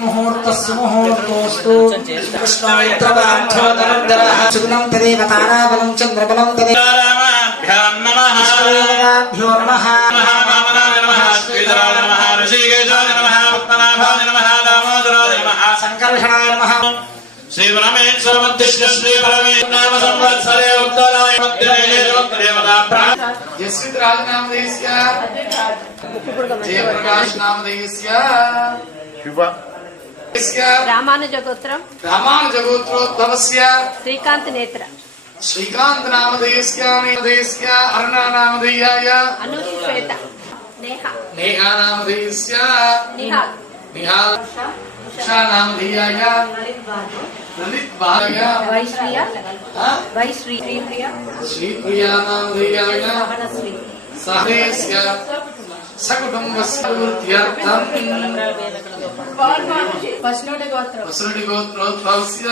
मुहूर्तस्य मुहूर्तोस्तु कृष्णायत्रवाच्छोदनन्दरः तदेव ताराबलं चन्द्रबलं तदेव भ्यो नमः श्रीधराय नमः ऋषिकेशाय नमः पद्मनाभाय नमः दामोदराय नमः संकर्षणाय नमः श्री परमेश्वर मध्यस्थ श्री परमेश्वर नाम संवत्सरे उत्तराय मध्यरे देवता जयश्री राजनामधेयस्य जयप्रकाश नामधेयस्य शिवा रामानुजगोत्रोद्भवस्य श्रीकांत नेत्र श्रीकांत नामधेयस्य अरुणा नामधेयाय अनुश्वेता नेहा नामधेयस्य निहाल उषा नामधेयाय ललित भार्या श्रीप्रिया नामधेयाय सहदेस्य सकुटुंबस्य वसुरुडि गोत्रोद्भवस्य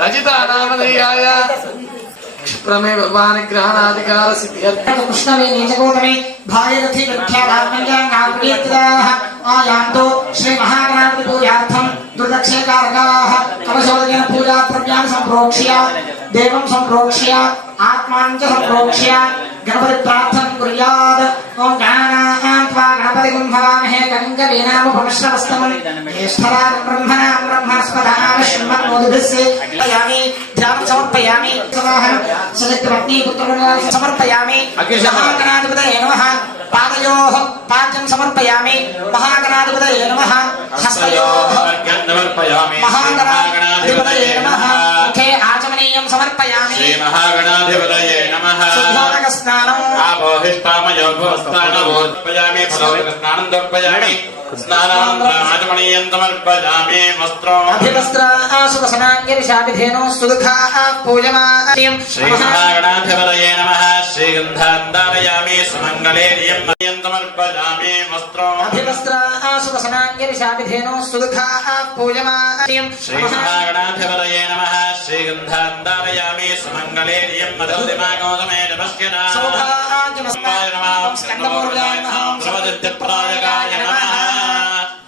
रजिता नामधेयाय क्षिप्रमे भगवान ग्रहणाधिकार सिद्ध्यर्थं कृष्णवे नीचकोटमे भागीरथी विख्यातात्मज्ञानाप्रियतिदाः आयान्तो श्री महागणाधिपति पूजार्थं दुर्दक्षेकारकाः कलशोदकेन पूजा द्रव्याणि संप्रोक्ष्य देवं संप्रोक्ष्य आत्मानं च संप्रोक्ष्य गणपति प्रार्थना कुर्यात् ओम गणानान्त्वा गणपतिं हवामहे कलिङ्गवीणाम भवश्रवस्तमं ज्येष्ठराजं ब्रह्मणस्पदान श्रीमन्मोदिभिस्से यामि ध्यानं समर्पयामि समाहं सचित्रपत्नी पुत्रगणान् समर्पयामि महागणाधिपतये नमः पादयोः पाद्यं समर्पयामि महागणाधिपतये नमः हस्तयोः समर्पयामि महागणाधिपतये नमः मुखे आचमनीयं समर्पयामि श्री महागणाधिपतये नमः शुद्धोदक स्नानं आपोहिष्टामयोगोस्तानमोर्पयामि फलोदक स्नानं दर्पयामि स्नानानन्तरमाचमनीयं समर्पयामि वस्त्रम् अभिवस्त्राशुभसनाङ्गविशाभिधेनो सुदुःखा पूजमानम् श्री महागणाधिपतये नमः श्रीगन्धान् धारयामि सुमङ्गलेर्यं मह्यं समर्पयामि वस्त्रम् अभिवस्त्राशुभसनाङ्गविशाभिधेनो सुदुःखा पूजमानम् श्री महागणाधिपतये नमः श्रीगन्धान् धारयामि सुमङ्गलेर्यं मधुदिमागोदमे नमस्कृता सौभाग्यमस्ताय नमः स्कन्दमूर्धाय नमः प्रवदित्यपरायकाय नमः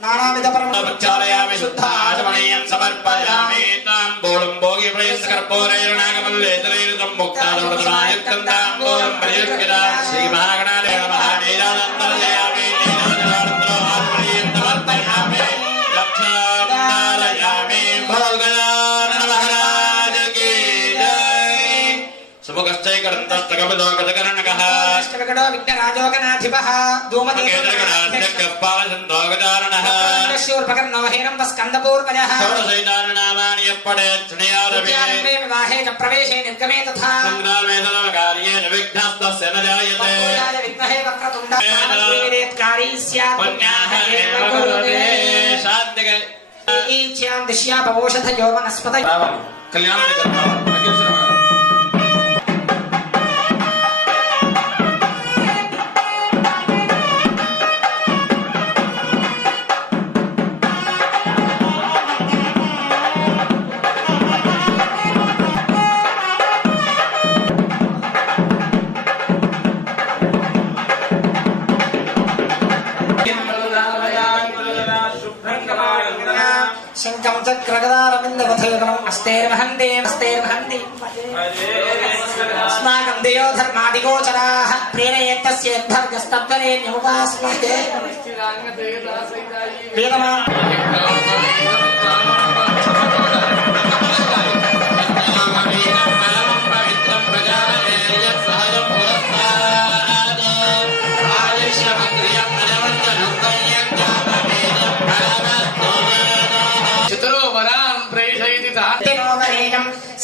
नानाविध परमप्रचारयामि शुद्धाचमनीयं समर्पयामि ताम्बूलं भोगिप्रेयस्कर्पूरैर्नागमल्लेतरैर्दं मुक्तादवृतमायुक्तं ताम्बूलं प्रयुज्यता श्रीमहागणाधिपतये नमः नीलानन्दर्जयामि नीलानन्दरानन्दरात्मनीयं समर्पयामि लक्षानन्दरायामि भोगदानन महाराज की जय सुमुखश्चैकरन्तस्तकपदो गतकर्णकः अष्टविकटो विघ्नराजोगणाधिपः धूमकेतुर्गणाधिपः शूर्पकर्णो हिरण्यस्कन्धपूर्वजः षोडशैताननामानि यप्पडे चुणयारभे विवाहे च प्रवेशे निर्गमे तथा संग्रामे सर्वकार्ये विघ्नस्तस्य न जायते पूजाय विद्महे वक्रतुण्डकारी स्यात् पुण्याः एव कुरुते शान्तिके ईच्छां दिश्या भवोषधयो वनस्पतय कल्याणं करता शंखं चक्रगदारविन्दवथयुगमं अस्तेर्वहन्ति अस्माकं देयो धर्मादिगोचराः प्रेरयेत्तस्य यद्भर्गस्तत्वरेण्यमुपास्महे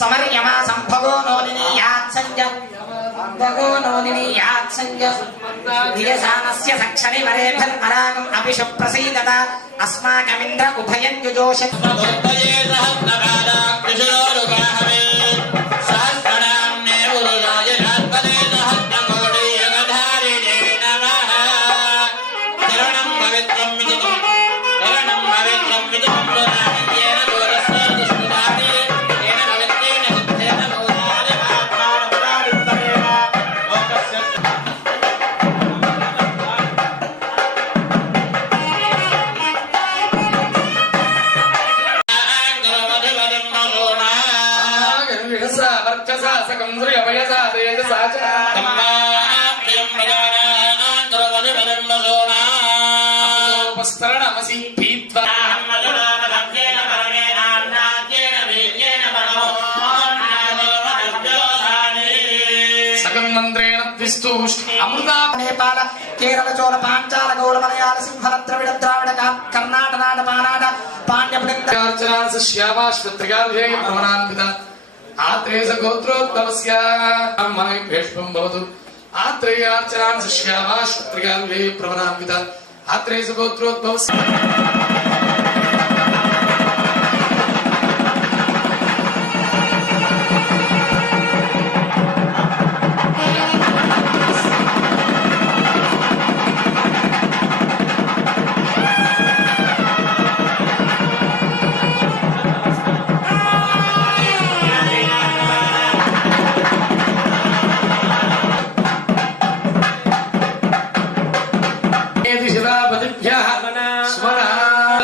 समर्यमा संभगो नोनिनीयात् संज्ञ धियसानस्य सक्षणि वरेभर्मरागम् अभिषु प्रसीदत अस्माकमिन्द्र उभयं युजोष तेजसा वर्चसा सकं सूर्यवयसा तेजसा च उपस्तरणमसि पीत्वा सकन्मन्त्रेण द्विस्तुष् अमृता नेपाल केरल चोल पांचाल गौड़ मलयाल सिंहल द्रविड़ द्राविड़ कर्नाटक नाट पानाट पांड्य अर्चनांस श्यावाश्वत्रिकार्ये प्रवणान्विता आत्रेय गोत्रोद्भवस्य मनः भेष्पं भवतु आत्रेय अर्चनांस श्यावाश्वत्रिकार्ये प्रवणान्विता आत्रेय गोत्रोद्भवस्य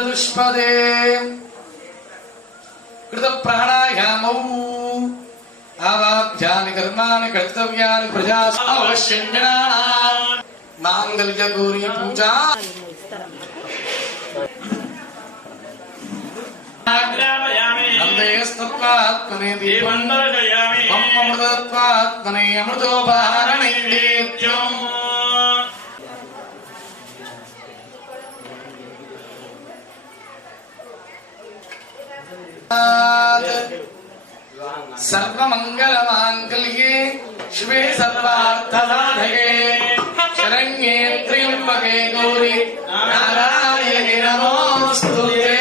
दुष्पदे कृत प्राणायामौ आवाभ्यानि कर्माणि कर्तव्यानि प्रजा अवश्यञ्जना मांगल्य गौरी पूजा नन्देस्तत्त्वात्मने दीपं अमृतत्वात्मने अमृतोपहारणे नित्यम् सर्वमंगलमांगल्ये शिवे सर्वार्थसाधके शरण्ये त्र्यंबके गौरी नारायणे नमोस्तुते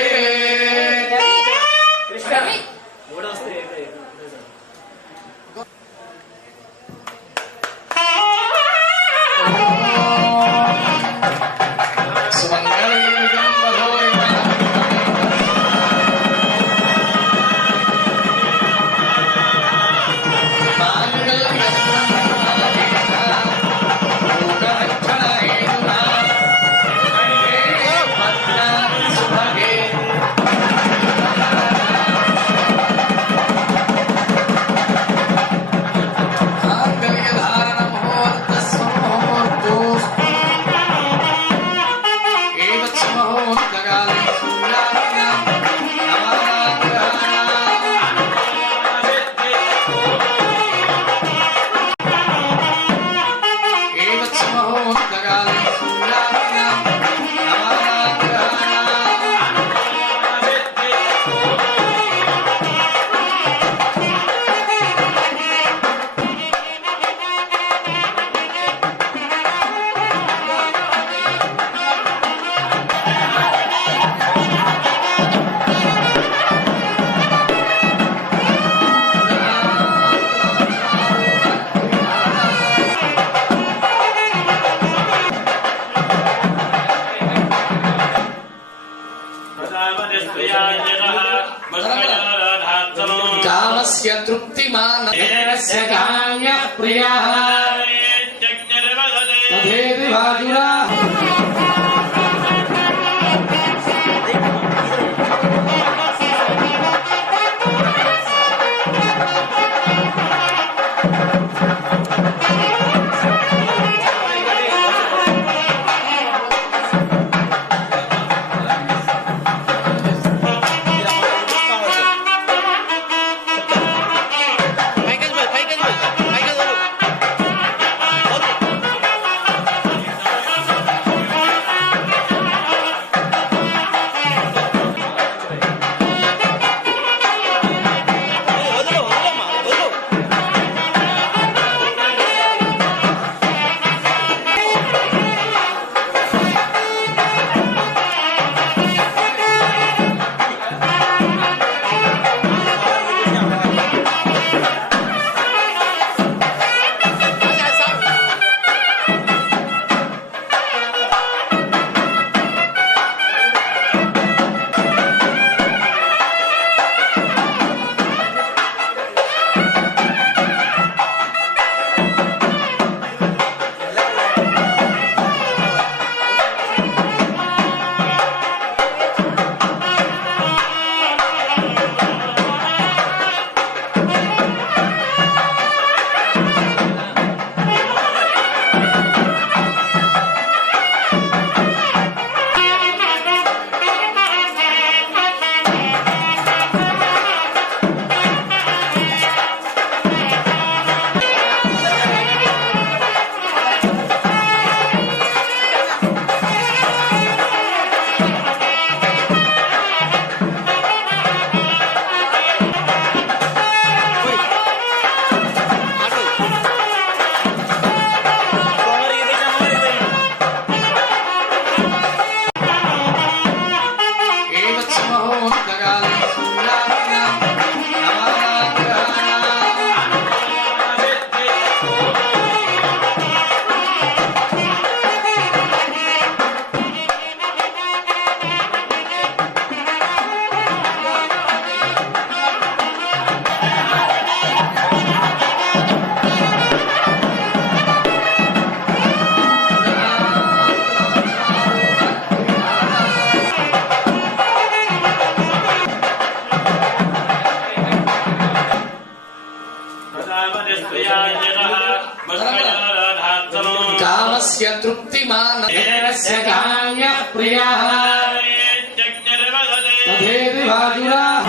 कामस्य तृप्तिमानस्य काम्यः प्रियः तथेति वाजुराः కామస్య తృప్తిమానస్య కామ్య ప్రియః తథేతి వాజురాః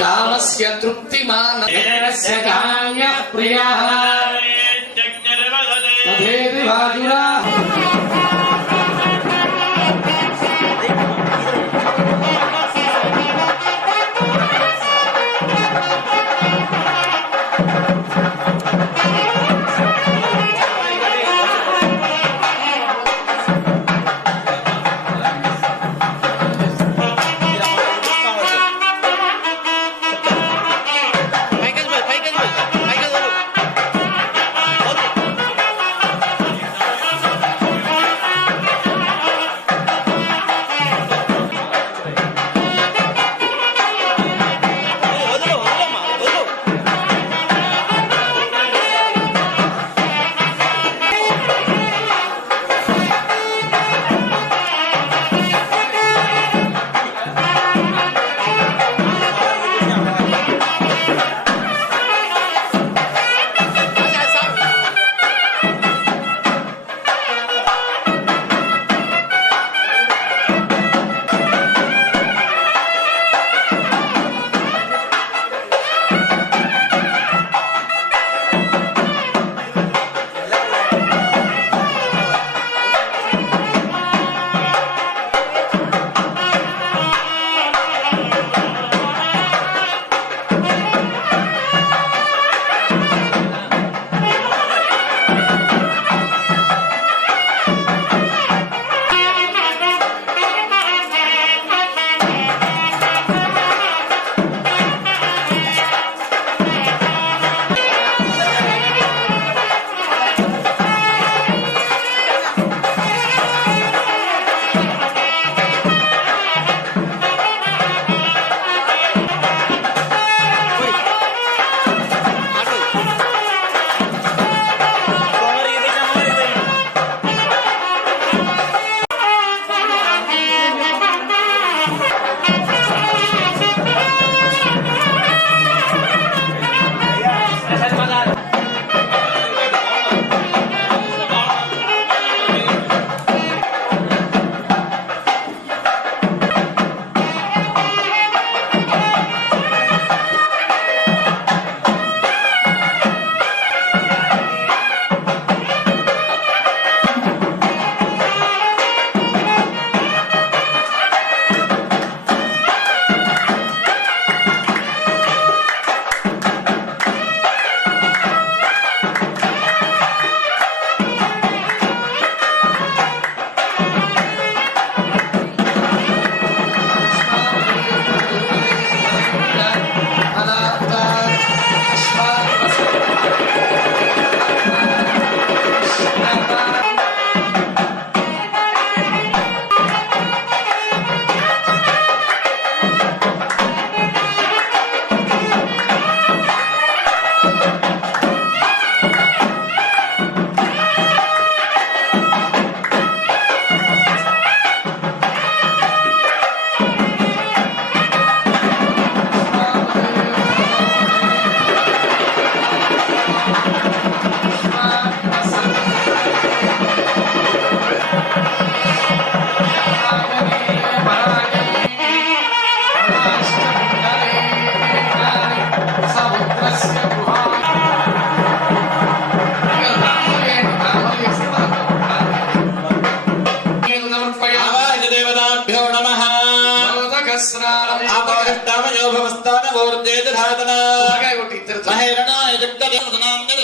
కామస్య తృప్తిమానస్య కామ్య ప్రియః తథేతి వాజురాః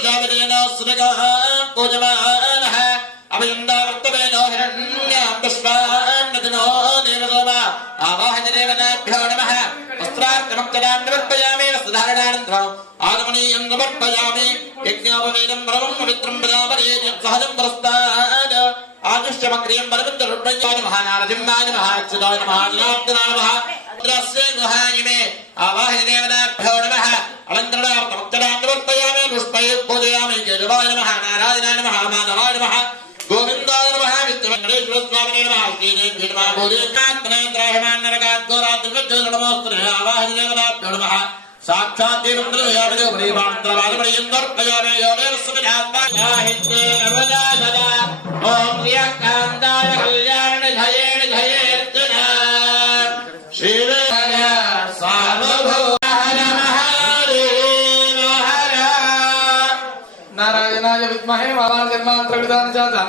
प्रजापतिनो सुरगः पूजमानः अभयन्दावर्तवेनो हिरण्यां पुष्पान्नतिनो देवसोमा आवाहनदेवताभ्यो नमः वस्त्रार्थमक्षदां निवर्पयामि वस्त्रधारणानन्तरम् आगमनीयं समर्पयामि यज्ञोपवीतं परमं पवित्रं प्रजापतेन सहजं पुरस्तात् आजुष्यमक्रियं परमिन्द्ररुद्रयाय महानारसिंहाय महाक्षदाय महाजनाब्दनाय नमः रुद्रस्य गुहायिमे आवाहनदेवताभ्यो नमः अलङ्करणार्थमक्षदां निवर्पयामि पुष्पैः पूजयामि केशवाय नमः नारायणाय नमः माधवाय नमः गोविन्दाय नमः विष्णुवेङ्कटेश्वर स्वामिने नमः श्रीदेव्यै नमः भूदेकात्मनेत्राहिमान्नरकाद्गोराद्विविद्धो नमोऽस्तुते आवाहनदेवताभ्यो नमः साक्षात् देवेन्द्रयामजो प्रेमान्त्रवादमणियन्दर्पयामि योगेन सुविधात्माहित्येन प्रजासदा ॐ प्रियकान्ताय कल्याणनिधयेन धयेर्जुन श्रीवेद सार्वभौमाय नमः नारायणाय विद्महे वामाजन्मान्तरविधान जाता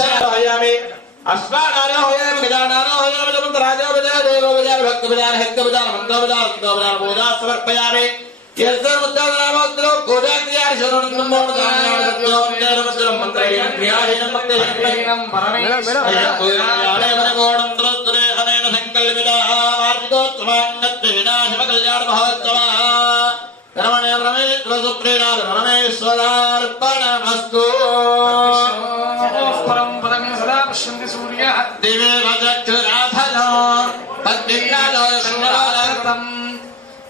समर्पयामि परमेश्वरार्पणमस्तु परं पदं सदा पश्यन्ति सूर्यः दिवे वदक्षुराफलो तद्विज्ञालोय संवरार्थम्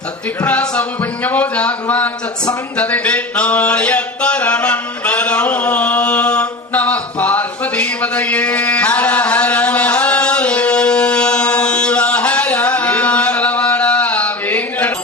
तद्विप्रासौ पुण्यवो जागृवाञ्चत्समिन्दते विष्णोर्यत्परमं पदो नमः पार्वतीपतये हर हर महादेव हर मंगलवाड़ा वेंकट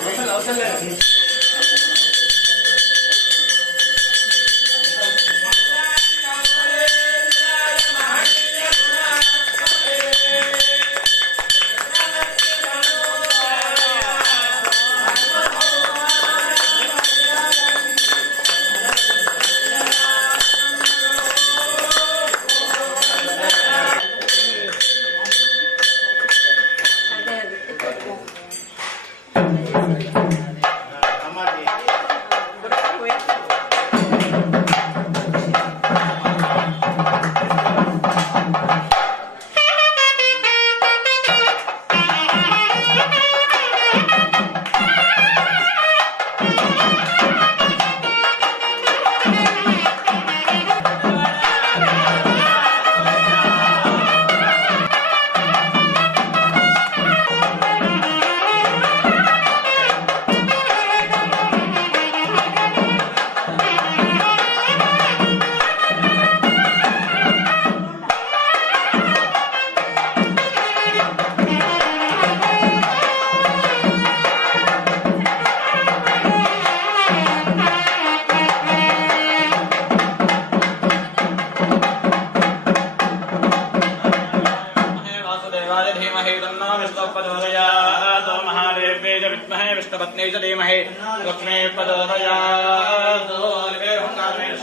विष्णुपत्नी च धीमहि लक्ष्मी प्रचोदयात्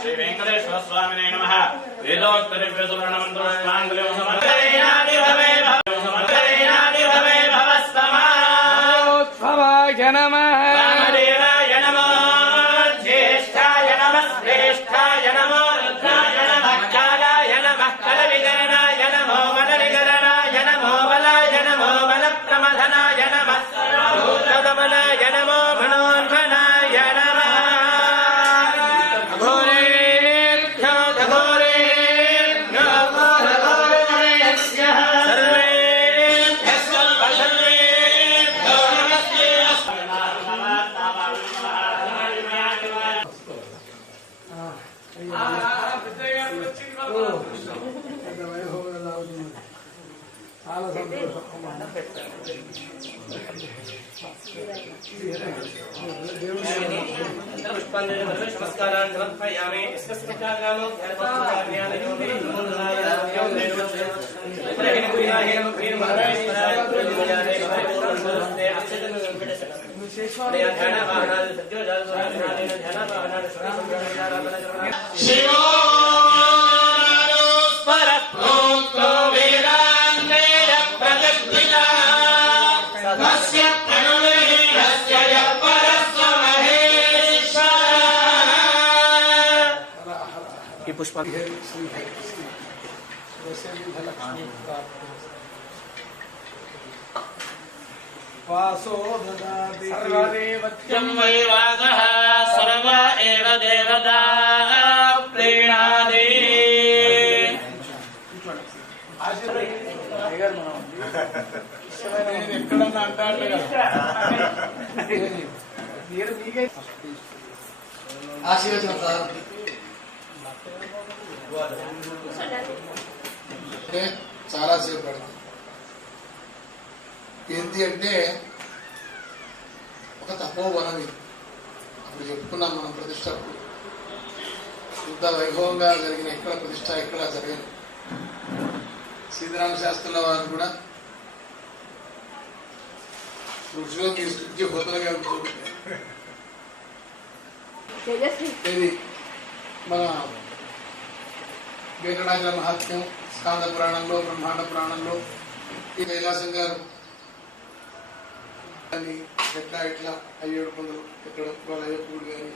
श्री वेंकटेश्वर स्वामिने नमः वेदोक्तदिव्य सुवर्ण मंत्रोष्मांगल्यं समर्पयामि भवे भवस्तमाय नमः रामदेवाय नमः ज्येष्ठाय नमः श्रेष्ठाय नमो रुद्राय नमः कालाय नमः कलविकरणाय नमो बलविकरणाय नमो बलाय नमो बलप्रमथनाय नमः सर्वभूतदमनाय नमो मनोन्मनाय नमः घोरेभ्यो घोरेभ्यो घोरघोरेभ्यः सर्वेभ्यः सर्वसर्वेभ्यो नमस्ते नमस्कारान् समर्पयामि स्वस्मितागामो शिवो పుష్పాలు वासो ददाति सर्वदेवत्यं वै वासः सर्व एव देवता प्रीणाति నేను ఎక్కడన్నా అంటాడు కదా ఆశీర్వచనం సార్ అంటే చాలాసేపు పడుతుంది. ఏంటి అంటే ఒక తపోవనం ఇది. అప్పుడు చెప్పుకున్నాం మనం ప్రతిష్ట అప్పుడు ఇంత వైభవంగా జరిగిన ఎక్కడ ప్రతిష్ట ఎక్కడ జరగదు. సీతారామ శాస్త్రుల వారు కూడా ఋషిలో తీసుకొచ్చి హోతలుగా ఇది మన వెంకటాచల మహాత్మ్యం స్కాంద పురాణంలో బ్రహ్మాండ పురాణంలో ఈ కైలాసం గారు ఎట్లా ఎట్లా అయ్యేడు కొందరు ఎక్కడ వాళ్ళ అయ్యప్పుడు కానీ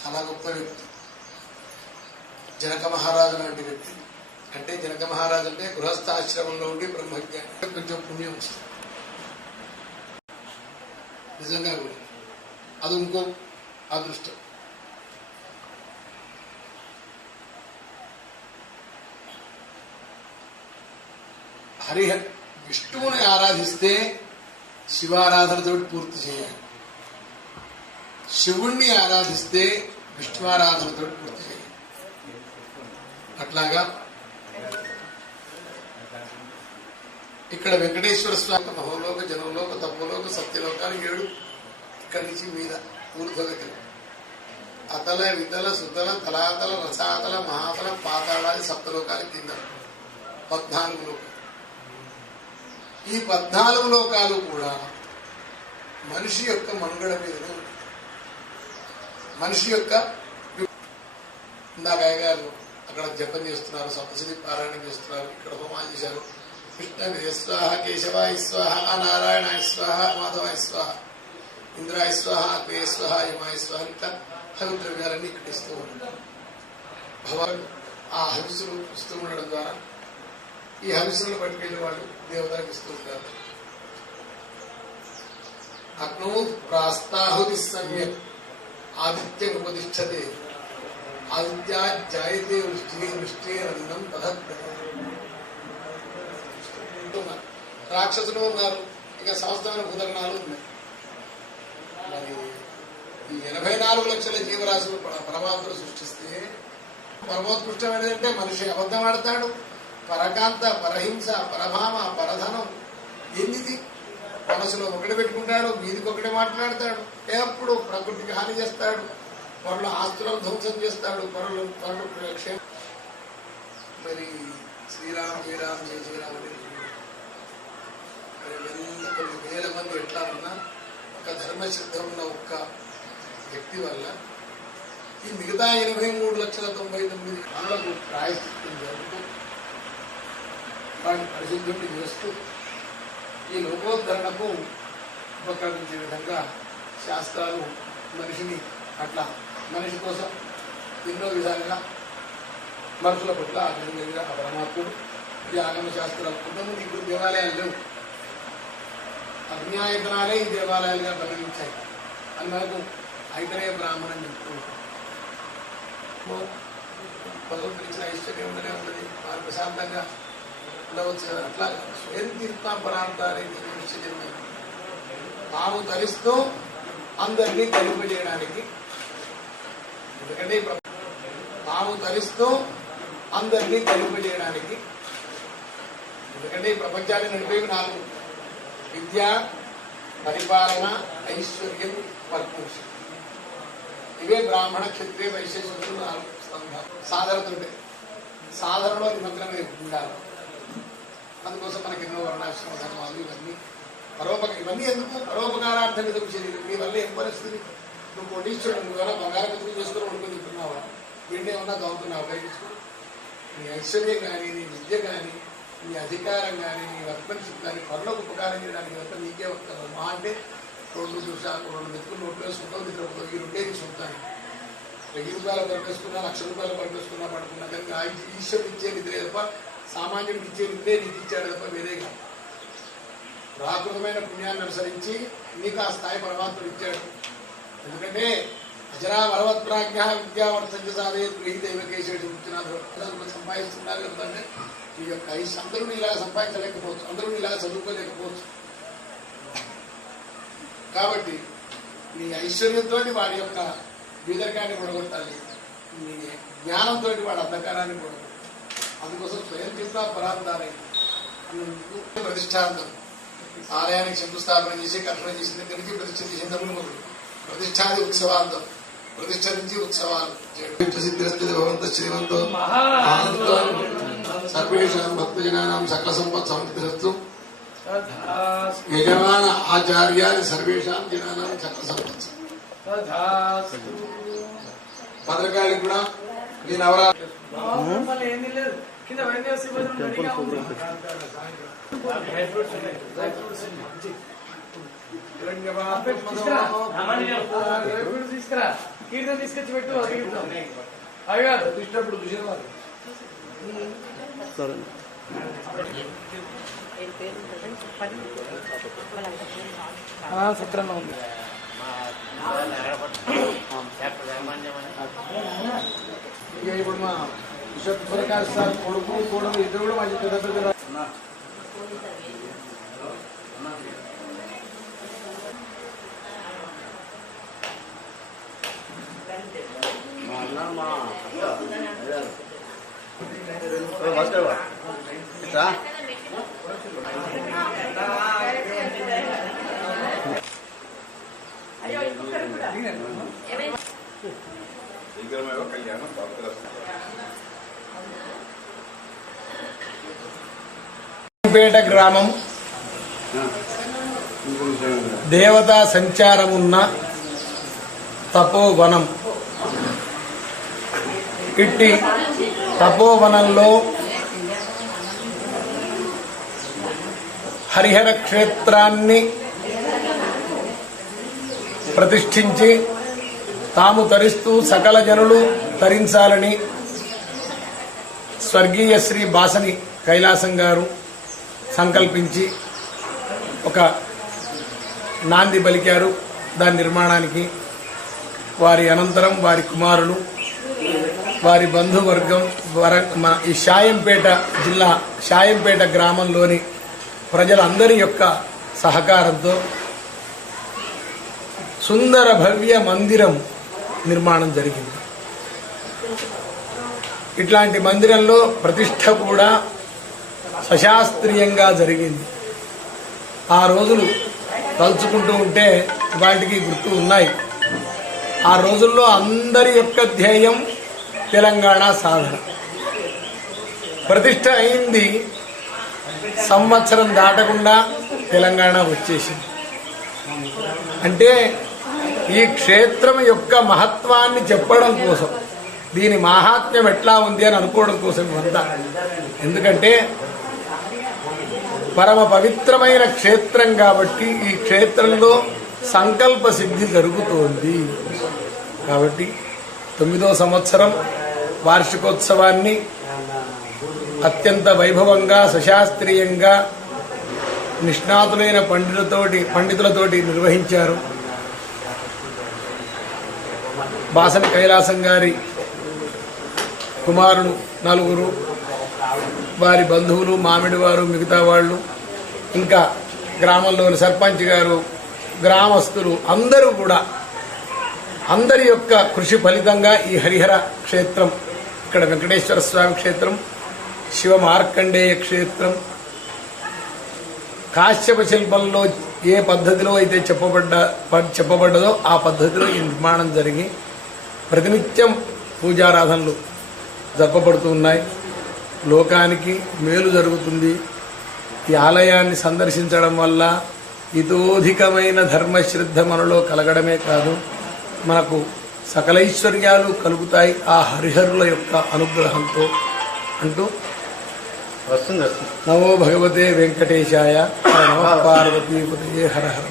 చాలా గొప్ప వ్యక్తి. జనక మహారాజు లాంటి వ్యక్తి. అంటే జనక మహారాజు అంటే గృహస్థాశ్రమంలో ఉండి బ్రహ్మజ్ఞాని కొంచెం పుణ్యం వస్తుంది నిజంగా కూడా. అది ఇంకో అదృష్టం. విష్ణువుని ఆరాధిస్తే శివారాధనతో పూర్తి చేయాలి. శివుణ్ణి ఆరాధిస్తే విష్ణువారాధనతో పూర్తి చేయాలి. అట్లాగా ఇక్కడ వెంకటేశ్వర స్వామి మహోలోక జనలోక తపోలోక సత్యలోకాలు 7 ఇక్కడి నుంచి మీద ఊర్ధ్వగతి అతల వితల సుతల తలాతల రసాతల మహాతల పాతాళాది సప్తలోకాల కింద 14 లోకాలు. ఈ 14 లోకాలు కూడా మనిషి యొక్క మనుగడ మీదనే ఉంది. మనిషి యొక్క ఇందాక అయ్యగారు అక్కడ జపం చేస్తున్నారు, సప్తశతి పారాయణం చేస్తున్నారు, ఇక్కడ హోమాలు చేశారు. కృష్ణ స్వాహ కేశవాయ స్వాహ నారాయణాయ స్వాహ మాధవాయ స్వాహ ఇంద్రాయ స్వాహ అగ్నే స్వాహ యమాయ స్వాహ ఇట్లా హవిద్రవ్యాలన్నీ ఇక్కడ ఇస్తూ ఉంటారు. భగవాన్ ఆ హవిస్సులు ఇస్తూ ఉండడం ద్వారా ఈ హవిస్సులను పట్టుకెళ్ళిన వాళ్ళు దేవతలకు ఇస్తూ ఉంటారు. అగ్నో ప్రాస్తాహుతి సమ్యక్ ఆదిత్య ఉపతిష్టతే ఆదిత్యా జాయతే వృష్టి వృష్టిరన్నం తదగ్రహ. రాక్షసులు ఉన్నారు, ఇక సమస్తమైన భూతగణాలు ఉన్నాయి. మరి ఈ 84 లక్షల జీవరాశులు పరమాత్మను సృష్టిస్తే పరమోత్కృష్టమైనది అంటే మనిషి అబద్ధం ఆడతాడు, పరకాంత పరహింస పరభామ పరధనం ఎన్నిది మనసులో ఒకటి పెట్టుకుంటాడు, మీదికి ఒకటి మాట్లాడతాడు, ఎప్పుడు ప్రకృతికి హాని చేస్తాడు, పరుల ఆస్తులను ధ్వంసం చేస్తాడు, పరులు క్షేమ. మరి శ్రీరామ్ శ్రీరామ్ జయ శ్రీరామ్ కొన్ని వేల మంది ఎట్లా ఉన్నా ఒక ధర్మశ్రద్ధ ఉన్న ఒక్క వ్యక్తి వల్ల ఈ మిగతా 83,99,000 పనులకు ప్రాయశ్చిత్తం జరుగుతూ వాటిని పరిశుద్ధుడిని చేస్తూ ఈ లోకోద్ధరణకు ఉపకరించే విధంగా శాస్త్రాలు మనిషిని అట్లా మనిషి కోసం ఎన్నో విధాలుగా మనుషుల పట్ల ఆగ్రహంగా ఆ పరమాత్ముడు ఈ ఆగమ శాస్త్రాలు కొంతమంది ఇప్పుడు దేవాలయాలు లేవు, అజ్ఞాయతనాలే ఈ దేవాలయాలుగా పరిగణించాయి అని మనకు ఐతరేయ బ్రాహ్మణం చెప్తూ ఉంటాం. భగవంతుడు ఇచ్చిన ఐశ్వర్యం ఉండనే ఉన్నది, వారు ప్రశాంతంగా ఉండవచ్చు. అట్లా స్వయం తీర్థాపరాంతాలే తాము ధరిస్తూ అందరినీ కలింపజేయడానికి, ఎందుకంటే తాము ధరిస్తూ అందరినీ కలింపజేయడానికి, ఎందుకంటే ఈ ప్రపంచాన్ని నడిపేవి 4: విద్య, పరిపాలన, ఐశ్వర్యం, పరపురుషం. ఇవే బ్రాహ్మణ క్షత్రియ వైశ్యేశ్వరులు 4 స్తంభాలు. సాధనతుంటే సాధనలో నిమగ్నమై ఉండాలి. అందుకోసం మనకి ఎన్నో వర్ణాశ్రమ ధర్మాలు ఇవన్నీ ఇవన్నీ ఎందుకు? పరోపకారార్థం ఎదురు శరీరం. నీ వల్ల ఏం పరిస్థితి? నువ్వు కోటీశ్వరుడు, నువ్వేనా బంగారం ఎదురు చేసుకుని వండుకొని తింటున్నావా, వీడిని ఏమన్నా తవ్వుతున్నావు బయటికి? నీ ఐశ్వర్యం కానీ, నీ విద్య కానీ, నీ అధికారం కానీ, నీ వర్క్మెన్షిప్ కానీ పనులకు ఉపకారం చేయడానికి అంతా నీకే వస్తారు. మా అంటే 2 నిమిషాలు 2 మెతుకులు నోట్లో వేసుకుంటావు, నిద్రపోతావు. ఈ 2 తీసుకుంటాను. రూపాయలు పనిచేసుకున్నా, 1,00,000 రూపాయలు పనిచేసుకున్నా పడుకున్నా కానీ ఈశ్వరుడు ఇచ్చే నిద్రే తప్ప సామాన్యుడికి ఇచ్చే నిద్రే నీకు ఇచ్చాడు తప్ప వేరే కాదు. ప్రాకృతమైన పుణ్యాన్ని అనుసరించి నీకు ఆ స్థాయి పరమాత్ముడు ఇచ్చాడు. ఎందుకంటే అజరా భగవత్ప్రాజ్ఞ విద్యావర్తంచ సాధే గృహీ దైవకేశేషు సంపాదిస్తున్నారు కదంటే ఈ యొక్క అందరూ ఇలాగా సంపాదించలేకపోవచ్చు, అందరూ ఇలాగా చదువుకోలేకపోవచ్చు. కాబట్టి నీ ఐశ్వర్యంతో వాడి యొక్క బీదరికాన్ని పొడగొట్టాలి, నీ జ్ఞానంతో వాడి అంధకారాన్ని పొడగొట్టాలి. అందుకోసం స్వయం చేస్తా పరాంతాన్ని ప్రతిష్టాంతం ఆలయానికి శంకుస్థాపన చేసి కట్టడం చేసిన దగ్గర నుంచి ప్రతిష్ఠ చేసిన ప్రతిష్టాది ఉత్సవాంతం, ప్రతిష్ఠ నుంచి ఉత్సవాలు భగవంత శ్రీమంతో సర్వేషాం భక్తజనానాం సకల సంపత్ సమృద్ధిరస్తు యజమాన ఆచార్యాది సర్వేషాం జనానాం సకల సంపత్. భద్రకాళి కూడా ఈ నవరాత్రి తీసుకురా కీర్తన తీసుకొచ్చి పెట్టు అయ్యారు ఇష్టప్పుడు చూసిన సక్రమ ఉంది. ఇప్పుడు మా విశ్వప్రకాష్ సార్ కొడుకు కోడలు ఇద్దరు కూడా మంచి పెద్ద పెద్ద పేట గ్రామం దేవతా సంచారమున్న తపోవనం. ఇట్టి తపోవనంలో హరిహర క్షేత్రాన్ని ప్రతిష్ఠించి తాము తరిస్తూ సకల జనులు తరించాలని స్వర్గీయ శ్రీ బాసని కైలాసం గారు సంకల్పించి ఒక నాంది పలికారు. దాని నిర్మాణానికి వారి అనంతరం వారి కుమారులు, వారి బంధువర్గం, ఈ షాయంపేట జిల్లా షాయంపేట గ్రామంలోని ప్రజలందరి యొక్క సహకారంతో సుందర భవ్య మందిరం నిర్మాణం జరిగింది. ఇట్లాంటి మందిరంలో ప్రతిష్ఠ కూడా సశాస్త్రీయంగా జరిగింది. ఆ రోజులు తలుచుకుంటూ ఉంటే వాటికి గుర్తు ఉన్నాయి. ఆ రోజుల్లో అందరి యొక్క ధ్యేయం తెలంగాణ సాధన. ప్రతిష్ఠ అయింది, సంవత్సరం దాటకుండా తెలంగాణ వచ్చేసింది. అంటే ఈ క్షేత్రం యొక్క మహత్వాన్ని చెప్పడం కోసం, దీని మాహాత్మ్యం ఎట్లా ఉంది అని అనుకోవడం కోసం ఇదంతా. ఎందుకంటే పరమ పవిత్రమైన క్షేత్రం కాబట్టి ఈ క్షేత్రంలో సంకల్ప సిద్ధి జరుగుతోంది. కాబట్టి 9వ సంవత్సరం వార్షికోత్సవాన్ని అత్యంత వైభవంగా సశాస్త్రీయంగా నిష్ణాతులైన పండితులతోటి నిర్వహించారు. బాసని కైలాసం గారి కుమారులు నలుగురు, వారి బంధువులు, మామిడివారు, మిగతా వాళ్ళు, ఇంకా గ్రామంలోని సర్పంచ్ గారు, గ్రామస్తులు అందరూ కూడా అందరి యొక్క కృషి ఫలితంగా ఈ హరిహర క్షేత్రం, ఇక్కడ వెంకటేశ్వర స్వామి క్షేత్రం, శివ మార్కండేయ క్షేత్రం, కాశ్యప శిల్పంలో ఏ పద్ధతిలో అయితే చెప్పబడ్డదో ఆ పద్ధతిలో ఈ నిర్మాణం జరిగి ప్రతినిత్యం పూజారాధనలు జరపబడుతూ ఉన్నాయి. లోకానికి మేలు జరుగుతుంది. ఈ ఆలయాన్ని సందర్శించడం వల్ల ఇతోధికమైన ధర్మశ్రద్ధ మనలో కలగడమే కాదు, మనకు సకలైశ్వర్యాలు కలుగుతాయి ఆ హరిహరుల యొక్క అనుగ్రహంతో అంటూ నమో భగవతే వెంకటేశాయ, నమః పార్వతీపతయే, హర హర.